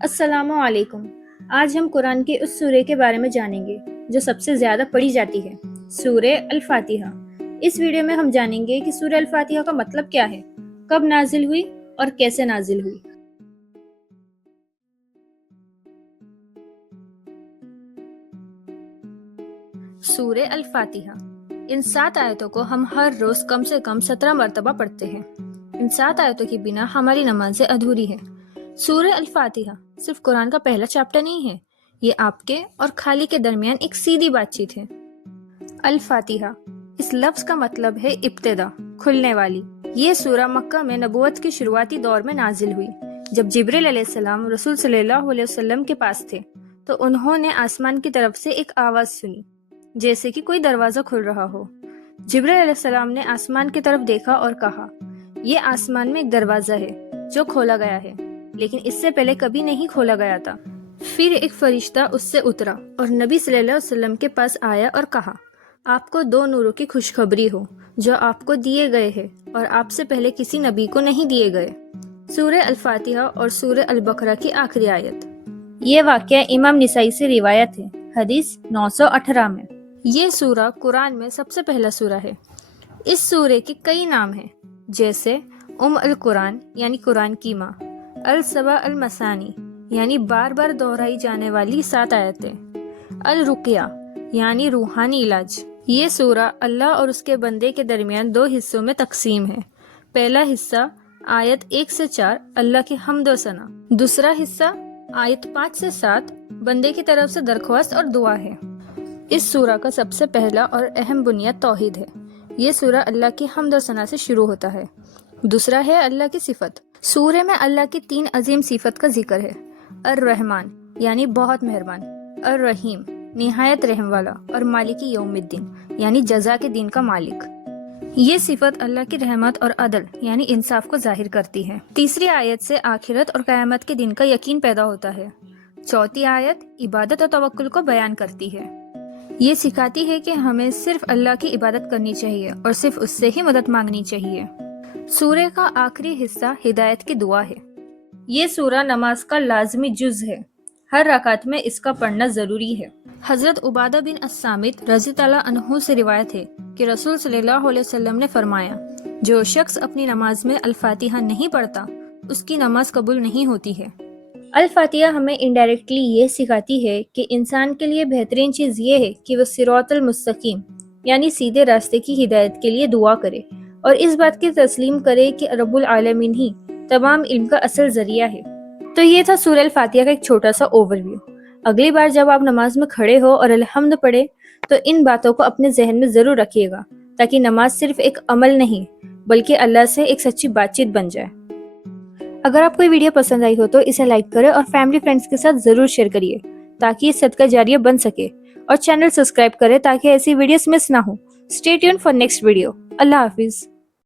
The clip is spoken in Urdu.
السلام علیکم۔ آج ہم قرآن کے اس سورے کے بارے میں جانیں گے جو سب سے زیادہ پڑھی جاتی ہے، سورہ الفاتحہ۔ اس ویڈیو میں ہم جانیں گے کہ سورہ الفاتحہ کا مطلب کیا ہے، کب نازل ہوئی اور کیسے نازل ہوئی۔ سورہ الفاتحہ، ان 7 آیتوں کو ہم ہر روز کم سے کم 17 مرتبہ پڑھتے ہیں۔ ان 7 آیتوں کے بنا ہماری نمازیں ادھوری ہے۔ سورہ الفاتحہ صرف قرآن کا پہلا چیپٹر نہیں ہے، یہ آپ کے اور خالق کے درمیان ایک سیدھی بات چیت ہے۔ الفاتحہ اس لفظ کا مطلب ہے ابتدا، کھلنے والی۔ یہ سورہ مکہ میں نبوت کے شروعاتی دور میں نازل ہوئی۔ جب جبریل علیہ السلام رسول صلی اللہ علیہ وسلم کے پاس تھے تو انہوں نے آسمان کی طرف سے ایک آواز سنی، جیسے کہ کوئی دروازہ کھل رہا ہو۔ جبریل علیہ السلام نے آسمان کی طرف دیکھا اور کہا، یہ آسمان میں ایک دروازہ ہے جو کھولا گیا ہے، لیکن اس سے پہلے کبھی نہیں کھولا گیا تھا۔ پھر ایک فرشتہ اس سے اترا اور نبی صلی اللہ علیہ وسلم کے پاس آیا اور کہا، آپ کو 2 نوروں کی خوشخبری ہو جو آپ کو دیے گئے ہیں اور آپ سے پہلے کسی نبی کو نہیں دیے گئے۔ سورہ الفاتحہ اور سورہ البقرہ کی آخری آیت۔ یہ واقعہ امام نسائی سے روایت ہے، حدیث 918 میں۔ یہ سورہ قرآن میں سب سے پہلا سورہ ہے۔ اس سورے کے کئی نام ہیں، جیسے القرآن یعنی قرآن کی ماں، السبع المثانی یعنی بار بار دہرائی جانے والی 7 آیتیں، الرقیہ یعنی روحانی علاج۔ یہ سورہ اللہ اور اس کے بندے کے درمیان 2 حصوں میں تقسیم ہے۔ پہلا حصہ آیت 1 سے 4 اللہ کی حمد و ثنا، دوسرا حصہ آیت 5 سے 7 بندے کی طرف سے درخواست اور دعا ہے۔ اس سورہ کا سب سے پہلا اور اہم بنیاد توحید ہے۔ یہ سورہ اللہ کی حمد و ثنا سے شروع ہوتا ہے۔ دوسرا ہے اللہ کی صفت۔ سورہ میں اللہ کی 3 عظیم صفت کا ذکر ہے، الرحمن یعنی بہت مہربان، الرحیم نہایت رحم والا، اور مالک یوم الدین یعنی جزا کے دن کا مالک۔ یہ صفت اللہ کی رحمت اور عدل یعنی انصاف کو ظاہر کرتی ہے۔ تیسری آیت سے آخرت اور قیامت کے دن کا یقین پیدا ہوتا ہے۔ چوتھی آیت عبادت اور توکل کو بیان کرتی ہے۔ یہ سکھاتی ہے کہ ہمیں صرف اللہ کی عبادت کرنی چاہیے اور صرف اس سے ہی مدد مانگنی چاہیے۔ سورہ کا آخری حصہ ہدایت کی دعا ہے۔ یہ سورہ نماز کا لازمی جز ہے، ہر رکعت میں اس کا پڑھنا ضروری ہے۔ حضرت عبادہ بن الصامت رضی اللہ عنہ سے روایت ہے کہ رسول صلی اللہ علیہ وسلم نے فرمایا، جو شخص اپنی نماز میں الفاتحہ نہیں پڑھتا اس کی نماز قبول نہیں ہوتی ہے۔ الفاتحہ ہمیں انڈائریکٹلی یہ سکھاتی ہے کہ انسان کے لیے بہترین چیز یہ ہے کہ وہ صراط المستقیم یعنی سیدھے راستے کی ہدایت کے لیے دعا کرے اور اس بات کی تسلیم کرے کہ رب العالمین ہی تمام علم کا اصل ذریعہ ہے۔ تو یہ تھا سورہ الفاتحہ کا ایک چھوٹا سا اوور ویو۔ اگلی بار جب آپ نماز میں کھڑے ہو اور الحمد پڑھے تو ان باتوں کو اپنے ذہن میں ضرور رکھیے گا، تاکہ نماز صرف ایک عمل نہیں بلکہ اللہ سے ایک سچی بات چیت بن جائے۔ اگر آپ کو یہ ویڈیو پسند آئی ہو تو اسے لائک کریں اور فیملی فرینڈز کے ساتھ ضرور شیئر کریے تاکہ یہ صدقہ جاریہ بن سکے، اور چینل سبسکرائب کریں تاکہ ایسی ویڈیوز مس نہ ہو۔ Stay tune for next video. اللہ حافظ۔